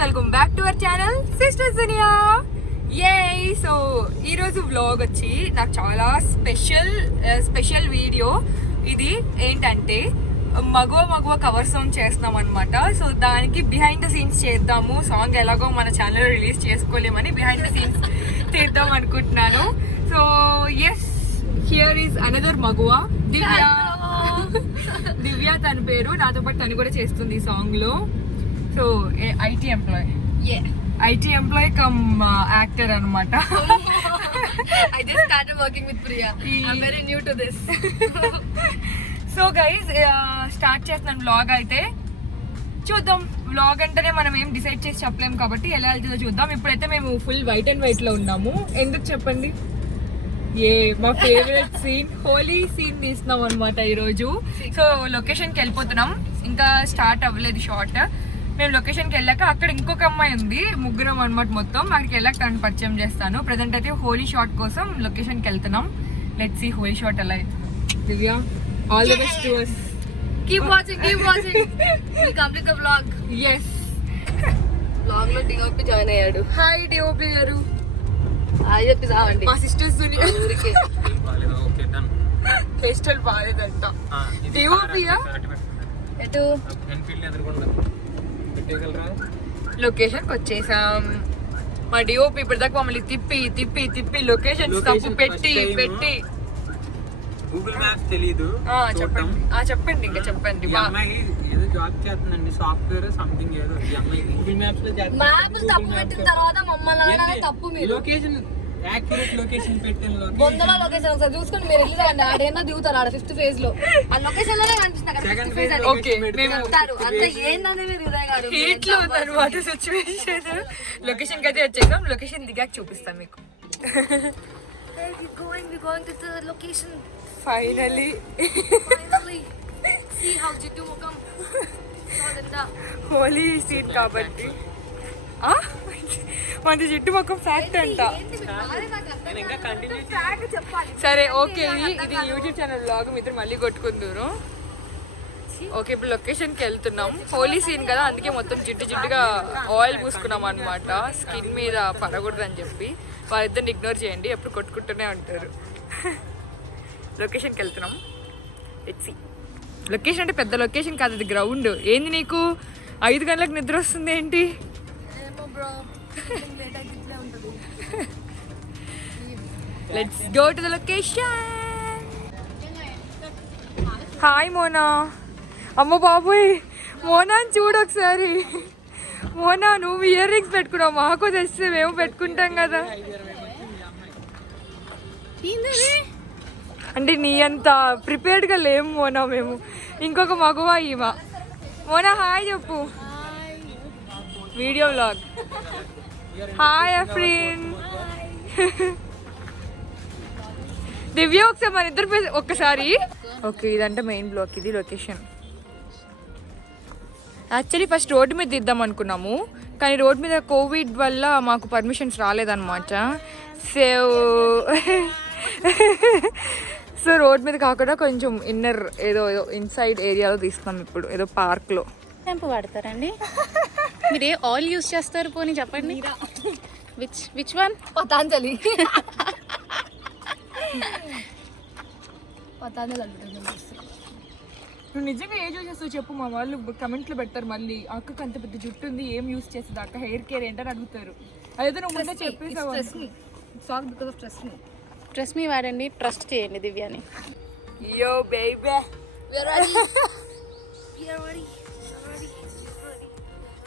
Welcome back to our channel sisters Duniya. So ఈ రోజు vlog వచ్చి నాకు చాలా స్పెషల్ వీడియో. ఇది ఏంటంటే మగువ కవర్ సాంగ్ చేస్తున్నాం అనమాట. సో దానికి బిహైండ్ ద సీన్స్ చేద్దాము. సాంగ్ ఎలాగో మన ఛానల్ రిలీజ్ చేసుకోలేమని బిహైండ్ ద సీన్స్ చేద్దాం అనుకుంటున్నాను. So yes, here is another మగువ, దివ్య తన పేరు. నాతో పాటు తను కూడా చేస్తుంది ఈ సాంగ్ లో. So IT employee cum actor అనమాట. I just started working with Priya. I'm very new to this. So guys start చేస్తున్నాను వ్లాగ్. అయితే చూద్దాం. వ్లాగ్ అంటేనే మనం ఏం డిసైడ్ చేసి చెప్పలేము కాబట్టి ఎలా వెళ్తుందో చూద్దాం. ఇప్పుడైతే మేము ఫుల్ వైట్ అండ్ వైట్ లో ఉన్నాము. ఎందుకు చెప్పండి? మా ఫేవరెట్ సీన్, హోలీ సీన్ తీస్తున్నాం అనమాట ఈరోజు. సో లొకేషన్కి వెళ్ళిపోతున్నాం. ఇంకా స్టార్ట్ అవ్వలేదు షార్ట్. మేము లొకేషన్కి వెళ్ళాక అక్కడ ఇంకొక అమ్మాయి ఉంది, ముగ్గురం అనమాట మొత్తం. అక్కడికి వెళ్ళాక తను పరిచయం చేస్తాను. ప్రజెంట్ అయితే హోలీ షాట్ కోసం లొకేషన్కి వెళ్తున్నాం. లెట్స్ సీ హోలీ షాట్ ఎలా అయితే. Divya, all the best to us. Keep watching. We'll complete the vlog. Yes. Vlog లో DOP జాయిన్ అయ్యాడు. హాయ్ డిఓపి గారు. హాయ్ చెప్పి సావండి. మా సిస్టర్స్ ఊరికే ఫెస్టివల్ బాగాలేదంట. డిఓపియా ఎటు లొకేషన్కి వచ్చేసాం. మా డిఓపి ఇప్పటిదాకా మమ్మల్ని తిప్పి లొకేషన్ పెట్టి గూగుల్ మ్యాప్స్ తెలీదు. చెప్పండి ఇంకా చెప్పండి. ఈ అమ్మాయి ఏదో జాబ్ చేస్తుందండి, సాఫ్ట్వేర్ సంథింగ్ ఏదో. ఈ అమ్మాయి గూగుల్ మ్యాప్స్ లో మ్యాప్స్ తప్పు పెట్టిన తర్వాత మమ్మల్ని అనగానే తప్పు. మీరు లొకేషన్ యాక్యురేట్ లొకేషన్ పెట్టిన బొందల లొకేషన్ ఒకసారి చూసుకొని మీరు వెళ్ళిరండి. ఆడేనా దిగుతారు ఆడ 5th phase లో. ఆ లొకేషన్ లోనే కనిపిస్తుంది. ఓకే, మేము అంత ఏంటనే మీరు ఉదయ్ గారు హీట్ లో ఉందన్నమాట సిచ్యువేషన్. లొకేషన్ కి అయితే వచ్చేసాం. లొకేషన్ దిగాక చూపిస్తాం మీకు. We're going to the location. Finally. See how Jittu Mukam. హోలీ సీట్ కాబట్టి మన జిడ్డు మొక్కం ఫ్యాక్ట్ అంట. సరే ఓకే, ఇది యూట్యూబ్ ఛానల్ బ్లాగ్. మీ ఇద్దరు మళ్ళీ కొట్టుకుందరు. ఓకే, ఇప్పుడు లొకేషన్కి వెళ్తున్నాం. హోలీ సీన్ కదా, అందుకే మొత్తం జిడ్డుగా ఆయిల్ పూసుకున్నాం అనమాట. స్కిన్ మీద పడకూడదని చెప్పి. వాళ్ళిద్దరిని ఇగ్నోర్ చేయండి, ఎప్పుడు కొట్టుకుంటూనే ఉంటారు. లొకేషన్కి వెళ్తున్నాం. ఎచ్చి లొకేషన్ అంటే పెద్ద లొకేషన్ కాదు, అది గ్రౌండ్. ఏంది నీకు 5 గంటలకు నిద్ర వస్తుంది ఏంటి? Let's go to the location. Hi Mona. అమ్మ బాబోయ్, మోనాని చూడు ఒకసారి. మోనా, నువ్వు ఇయర్ రింగ్స్ పెట్టుకున్నావు, మాకు తెస్తే మేము పెట్టుకుంటాం కదా. అంటే నీ అంత ప్రిపేర్డ్గా లేము మోనా మేము. ఇంకొక మగువ ఈమా. మోనా హాయ్ చెప్పు. Video vlog. హాయ్ అఫ్రీన్. దివ్య ఒకసారి మన ఇద్దరు ఒక్కసారి. ఓకే, ఇదంటే మెయిన్ బ్లాక్. ఇది లొకేషన్. యాక్చువల్లీ ఫస్ట్ రోడ్డు మీద దిద్దాం అనుకున్నాము, కానీ రోడ్ మీద కోవిడ్ వల్ల మాకు పర్మిషన్స్ రాలేదన్నమాట. సో రోడ్ మీద కాకుండా కొంచెం ఇన్నర్ ఏదో ఇన్సైడ్ ఏరియాలో తీస్తున్నాం ఇప్పుడు, ఏదో పార్క్లో. షాంపూ వాడతారండి మీరు? ఏ ఆయిల్ యూస్ చేస్తారు పోనీ చెప్పండి. Which one? పతాంజలి. నువ్వు నిజంగా ఏ యూజ్ చేస్తావు చెప్పు. మా వాళ్ళు కమెంట్లో పెడతారు మళ్ళీ, అక్కకి అంత పెద్ద జుట్టు ఉంది ఏం యూజ్ చేస్తుంది అక్క, హెయిర్ కేర్ ఏంటని అడుగుతారు. అదేదో నువ్వు ముందే చెప్పేసావు. ట్రస్ట్ మీ వాడండి, ట్రస్ట్ చేయండి దివ్యాని. యో బేబీ,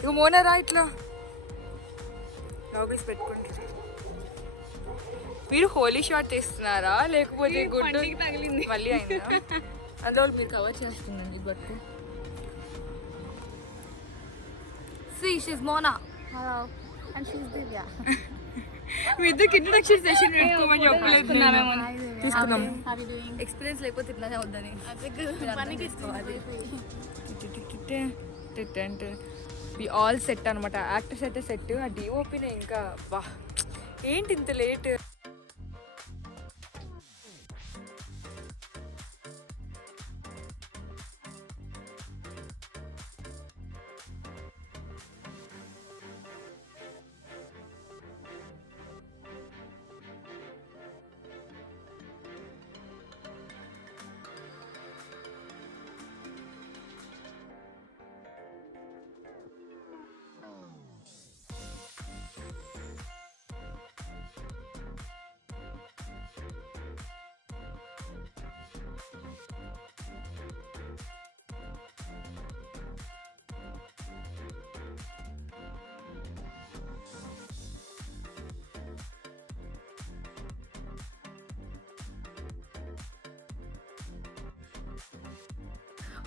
ఇక మోనరా ఇట్లా లాగిల్స్ పెట్టుకోండి. మీరు హోలీ షాట్ తీస్తున్నారా లేకపోతే గుడ్డు మళ్ళీ అయిందా? అందులో మీరు కవర్ చేస్తుందండి బట్టు. See, she's Mona. Hello. And she's Divya. మీ ఇద్దరికి ఇంట్రడక్షన్ సెషన్ పెట్టుకోమని చెప్పలేదు. తీసుకున్నాం. ఎక్స్పీరియన్స్ లేకపోతే ఇట్లానే వద్దని. వి ఆల్ సెట్ అనమాట. యాక్టర్స్ అయితే సెట్. ఆ డిఓపినే ఇంకా బా ఏంటి ఇంత లేట్.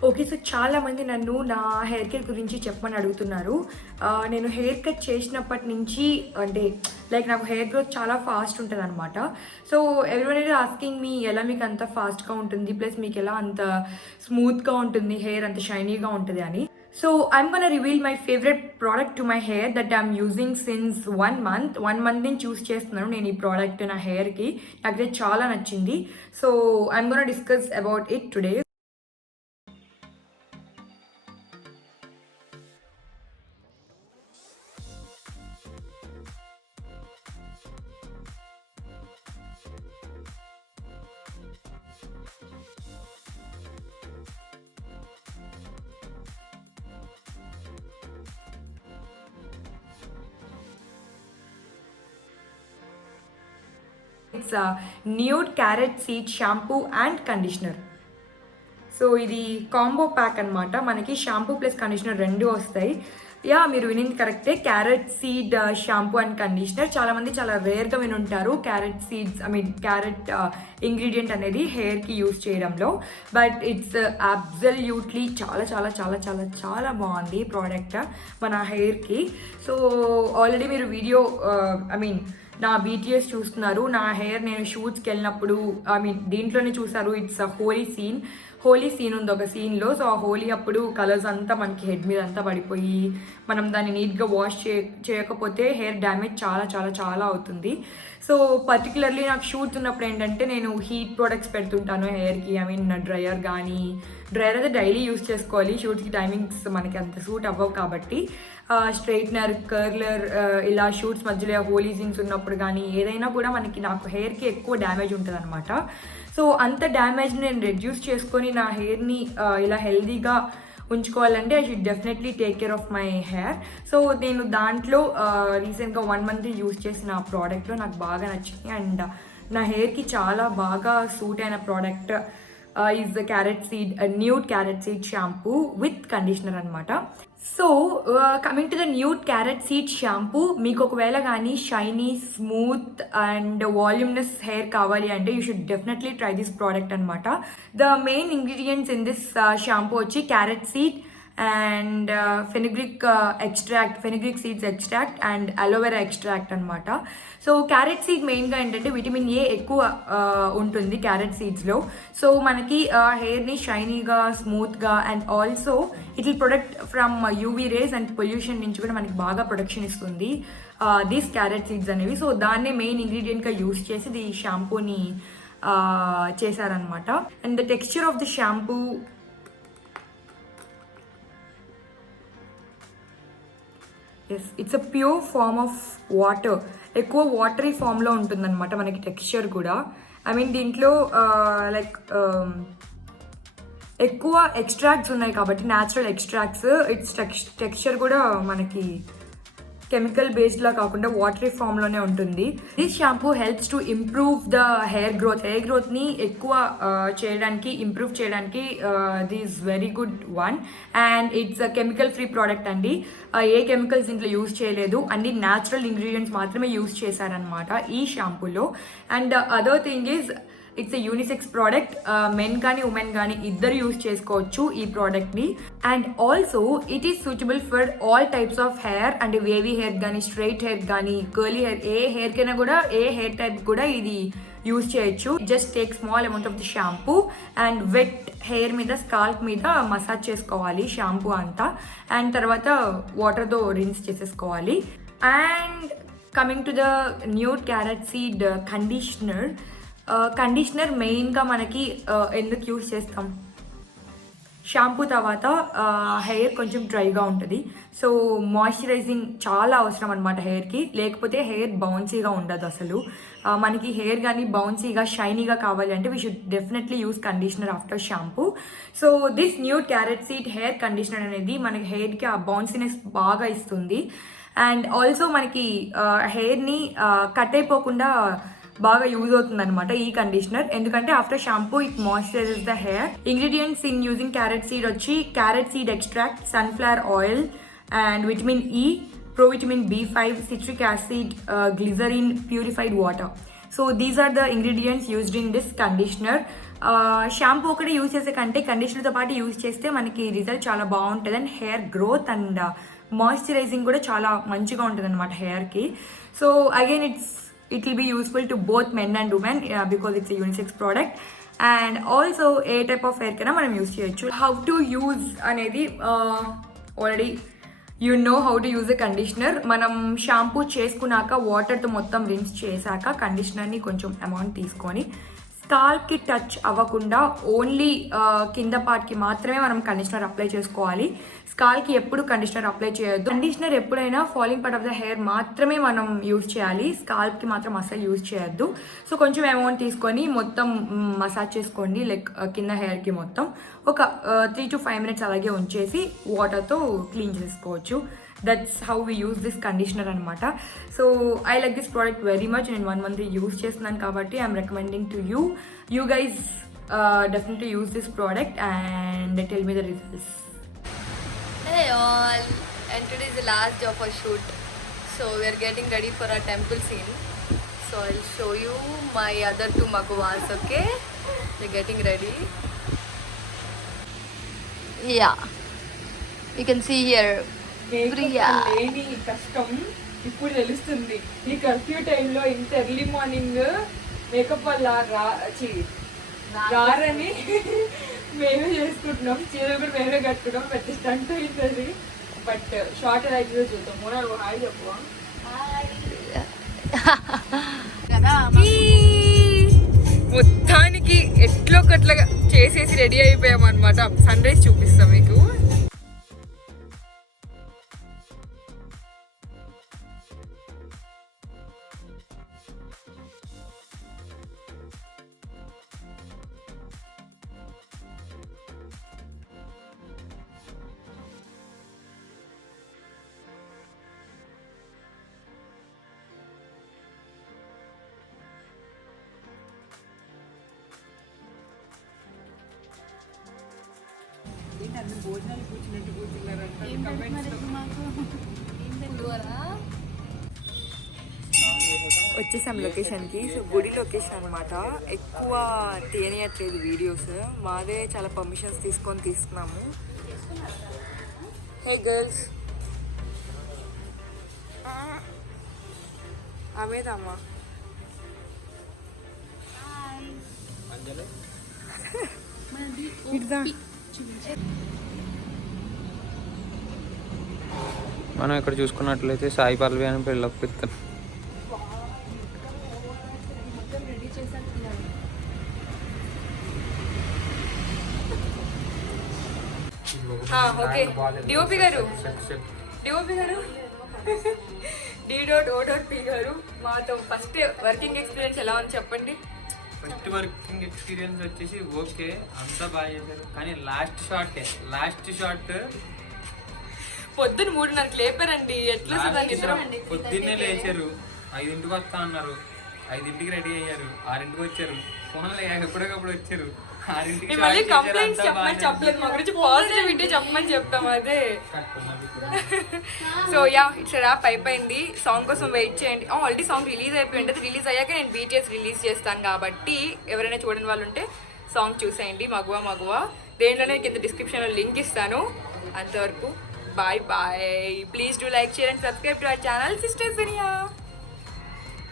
ఓకే, సో చాలామంది నన్ను నా హెయిర్ కేర్ గురించి చెప్పమని అడుగుతున్నారు. నేను హెయిర్ కట్ చేసినప్పటి నుంచి అంటే లైక్ నాకు హెయిర్ గ్రోత్ చాలా ఫాస్ట్ ఉంటుంది అనమాట. So everyone is asking me ఎలా మీకు అంత ఫాస్ట్గా ఉంటుంది, ప్లస్ మీకు ఎలా అంత స్మూత్గా ఉంటుంది, హెయిర్ అంత షైనీగా ఉంటుంది అని. So I'm gonna reveal my favourite product to my hair that I'm using since 1 month. 1 month నేను చూస్ చేస్తున్నాను నేను ఈ ప్రోడక్ట్ నా హెయిర్కి. నాకైతే చాలా నచ్చింది. So I'm gonna discuss about it today. It's nude carrot seed shampoo and conditioner. So ఇది కాంబో ప్యాక్ అనమాట. మనకి షాంపూ ప్లస్ కండిషనర్ రెండు వస్తాయి. యా, మీరు వినింది కరెక్టే, carrot seed shampoo and conditioner. చాలామంది చాలా రేర్గా వినుంటారు క్యారెట్ సీడ్స్ క్యారెట్ ఇంగ్రీడియంట్ అనేది హెయిర్కి యూస్ చేయడంలో. బట్ ఇట్స్ అబ్సల్యూట్లీ చాలా చాలా చాలా చాలా చాలా బాగుంది ప్రోడక్ట్ మన హెయిర్కి. సో ఆల్రెడీ మీరు వీడియో నా BTS చూస్తున్నారు. నా హెయిర్ నేను షూట్స్కి వెళ్ళినప్పుడు దీంట్లోనే చూసారు. ఇట్స్ హోలీ సీన్ ఉంది ఒక సీన్లో. సో ఆ హోలీ అప్పుడు కలర్స్ అంతా మనకి హెడ్ మీద అంతా పడిపోయి మనం దాన్ని నీట్గా వాష్ చేయకపోతే హెయిర్ డ్యామేజ్ చాలా చాలా చాలా అవుతుంది. సో పర్టికులర్లీ నాకు షూట్స్ ఉన్నప్పుడు ఏంటంటే నేను హీట్ ప్రొడక్ట్స్ పెడుతుంటాను హెయిర్కి. డ్రైయర్ అయితే డైలీ యూస్ చేసుకోవాలి, షూట్స్కి టైమింగ్స్ మనకి అంత సూట్ అవ్వవు కాబట్టి. స్ట్రైట్నర్, కర్లర్ ఇలా షూట్స్ మధ్యలో హోలీ సీన్స్ ఉన్నప్పుడు కానీ ఏదైనా కూడా నాకు హెయిర్కి ఎక్కువ డ్యామేజ్ ఉంటుంది అనమాట. సో అంత డ్యామేజ్ని నేను రెడ్యూస్ చేసుకొని నా హెయిర్ని ఇలా హెల్దీగా ఉంచుకోవాలంటే I should definitely take care of my hair. So నేను దాంట్లో రీసెంట్గా 1 month యూజ్ చేసిన ప్రోడక్ట్లో నాకు బాగా నచ్చింది అండ్ నా హెయిర్కి చాలా బాగా సూట్ అయిన product is the carrot seed nude carrot seed shampoo with conditioner అనమాట. So coming to the nude carrot seed shampoo, మీకు ఒకవేళ కానీ shiny, smooth and volumeness hair కావాలి అంటే you should definitely try this product అనమాట. The main ingredients in this shampoo వచ్చి carrot seed and fenugreek seeds extract and aloe vera extract అనమాట. So carrot seed మెయిన్గా ఏంటంటే విటమిన్ ఏ ఎక్కువ ఉంటుంది carrot సీడ్స్లో. So మనకి హెయిర్ని షైనీగా, స్మూత్గా and also it will protect from UV rays and pollution నుంచి కూడా మనకి బాగా ప్రొటెక్షన్ ఇస్తుంది దీస్ క్యారెట్ సీడ్స్ అనేవి. సో దాన్నే మెయిన్ ఇంగ్రీడియంట్గా యూస్ చేసి ఈ షాంపూని చేశారనమాట. And the texture of the shampoo it's a pure form of water. ఎక్కువ వాటరీ ఫామ్లో ఉంటుందన్నమాట మనకి టెక్స్చర్ కూడా. దీంట్లో ఎక్కువ ఎక్స్ట్రాక్ట్స్ ఉన్నాయి కాబట్టి న్యాచురల్ ఎక్స్ట్రాక్ట్స్. ఇట్స్ టెక్స్చర్ కూడా మనకి కెమికల్ బేస్డ్లా కాకుండా వాటరీ ఫామ్లోనే ఉంటుంది. This shampoo helps to improve the hair గ్రోత్ని ఎక్కువ ఇంప్రూవ్ చేయడానికి this very good one. And it's chemical free product అండి. ఏ కెమికల్స్ ఇంట్లో యూస్ చేయలేదు, అన్ని న్యాచురల్ ఇంగ్రీడియంట్స్ మాత్రమే యూస్ చేశారనమాట ఈ షాంపూలో. And other thing is it's a unisex product. Men కానీ ఉమెన్ కానీ ఇద్దరు యూస్ చేసుకోవచ్చు ఈ ప్రోడక్ట్ని. And also it is suitable for all types of hair. అంటే వేవీ హెయిర్ కానీ, స్ట్రైట్ హెయిర్ కానీ, కర్లీ హెయిర్, ఏ హెయిర్ కైనా కూడా, ఏ హెయిర్ టైప్ కూడా ఇది యూస్ చేయొచ్చు. Just take small amount of the shampoo and wet hair మీద, స్కాల్ప్ మీద మసాజ్ చేసుకోవాలి షాంపూ అంతా. అండ్ తర్వాత వాటర్తో రిన్స్ చేసేసుకోవాలి. And coming to the nude carrot seed conditioner మెయిన్గా మనకి ఎందుకు యూస్ చేస్తాం, షాంపూ తర్వాత హెయిర్ కొంచెం డ్రైగా ఉంటుంది. సో మాయిశ్చరైజింగ్ చాలా అవసరం అనమాట హెయిర్కి, లేకపోతే హెయిర్ బౌన్సీగా ఉండదు అసలు. మనకి హెయిర్ కానీ బౌన్సీగా, షైనీగా కావాలి అంటే we should definitely use conditioner after shampoo. So this nude carrot seed hair conditioner అనేది మనకి హెయిర్కి ఆ బౌన్సీనెస్ బాగా ఇస్తుంది. అండ్ ఆల్సో మనకి హెయిర్ని కట్ అయిపోకుండా బాగా యూజ్ అవుతుంది అనమాట ఈ కండిషనర్. ఎందుకంటే after shampoo it moisturises the hair. Ingredients in using carrot seed వచ్చి carrot seed extract, sunflower oil and vitamin E, provitamin B5, citric acid, glycerin, purified water. So these are the ingredients used in this conditioner. Shampoo ఒకటి use చేసే కంటే కండిషనర్తో పాటు use చేస్తే మనకి result చాలా బాగుంటుంది and hair growth and moisturising కూడా చాలా మంచిగా ఉంటుంది అనమాట హెయిర్కి. So again it will be useful to both men and women because it's unisex product. And also ఏ టైప్ ఆఫ్ హెయిర్ కైనా మనం యూజ్ చేయొచ్చు. హౌ టు యూజ్ అనేది already you know how to use a conditioner. మనం shampoo చేసుకున్నాక వాటర్తో మొత్తం rinse చేశాక కండిషనర్ని కొంచెం అమౌంట్ తీసుకొని స్కాల్ప్కి టచ్ అవ్వకుండా ఓన్లీ కింద పార్ట్కి మాత్రమే మనం కండిషనర్ అప్లై చేసుకోవాలి. స్కాల్కి ఎప్పుడు కండిషనర్ అప్లై చేయొద్దు. కండిషనర్ ఎప్పుడైనా falling part of the hair మాత్రమే మనం యూజ్ చేయాలి, స్కాల్ప్కి మాత్రం అసలు యూజ్ చేయొద్దు. సో కొంచెం అమౌంట్ తీసుకొని మొత్తం మసాజ్ చేసుకోండి, లైక్ కింద హెయిర్కి మొత్తం ఒక 3 to 5 minutes అలాగే ఉంచేసి వాటర్తో క్లీన్ చేసుకోవచ్చు. That's how we use this conditioner అనమాట. So I like this product very much. నేను 1 month యూజ్ చేస్తున్నాను కాబట్టి I'm recommending to you guys definitely use this product and tell me the results. Hey all, and today is the last day of our shoot. So we are getting ready for our temple scene. So I'll show you my other 2 Maguvas, okay? They're getting ready. Yeah, you can see here. Priya. లేని కష్టం ఇప్పుడు తెలుస్తుంది. ఈ curfew టైంలో ఇంత early morning makeup వల్ల రారని మేమే చేసుకుంటున్నాం. చీరలు కూడా మేమే కట్టుకున్నాం. పెద్ద స్టంట్ అవుతుంది. బట్ షార్ట్ ఎలా అవుతుందో చూద్దాం. మోనా హాయ్ చెప్పు. మొత్తానికి ఎట్లో ఒకట్లాగా చేసేసి రెడీ అయిపోయాం అనమాట. సన్ రైజ్ చూపిస్తాం మీకు. వచ్చేసాం లొకేషన్కి. సో గుడి లొకేషన్ అనమాట. ఎక్కువ తీయనియట్లేదు వీడియోస్, మాదే చాలా పర్మిషన్స్ తీసుకొని తీస్తున్నాము. హే గర్ల్స్, అవేదమ్మా మనం ఇక్కడ చూసుకున్నట్లయితే సాయి పల్లవి అని పెళ్ళొక పెడతాం. ఓకే డిఓపి గారు D.O.P గారు మాతో ఫస్ట్ వర్కింగ్ ఎక్స్పీరియన్స్ ఎలా ఉంది చెప్పండి. ఫస్ట్ వర్కింగ్ ఎక్స్పీరియన్స్ వచ్చేసి ఓకే, అంతా బాగా చేశారు. కానీ లాస్ట్ షాట్ పొద్దున్న 3:30కి లేపారండి. ఎట్లా పొద్దున్నే లేచారు. 5ంటికి వస్తా అన్నారు, 5ంటికి రెడీ అయ్యారు, 6ంటికి వచ్చారు. ఫోన్లో ఎప్పటికప్పుడు వచ్చారు. మళ్ళీ కంప్లైంట్స్ చెప్పలేదు, మా గురించి పాజిటివిటీ చెప్పమని చెప్పాము. అదే సో యా ఇట్స్ ర్యాప్ అయిపోయింది. సాంగ్ కోసం వెయిట్ చేయండి. ఆల్రెడీ సాంగ్ రిలీజ్ అయిపోయింది. రిలీజ్ అయ్యాక నేను BTS రిలీజ్ చేస్తాను కాబట్టి ఎవరైనా చూడని వాళ్ళు ఉంటే సాంగ్ చూసేయండి. మగువా దేంట్లోనే కింద డిస్క్రిప్షన్లో లింక్ ఇస్తాను. అంతవరకు bye. Please do like, share and subscribe to our channel sisters Duniya.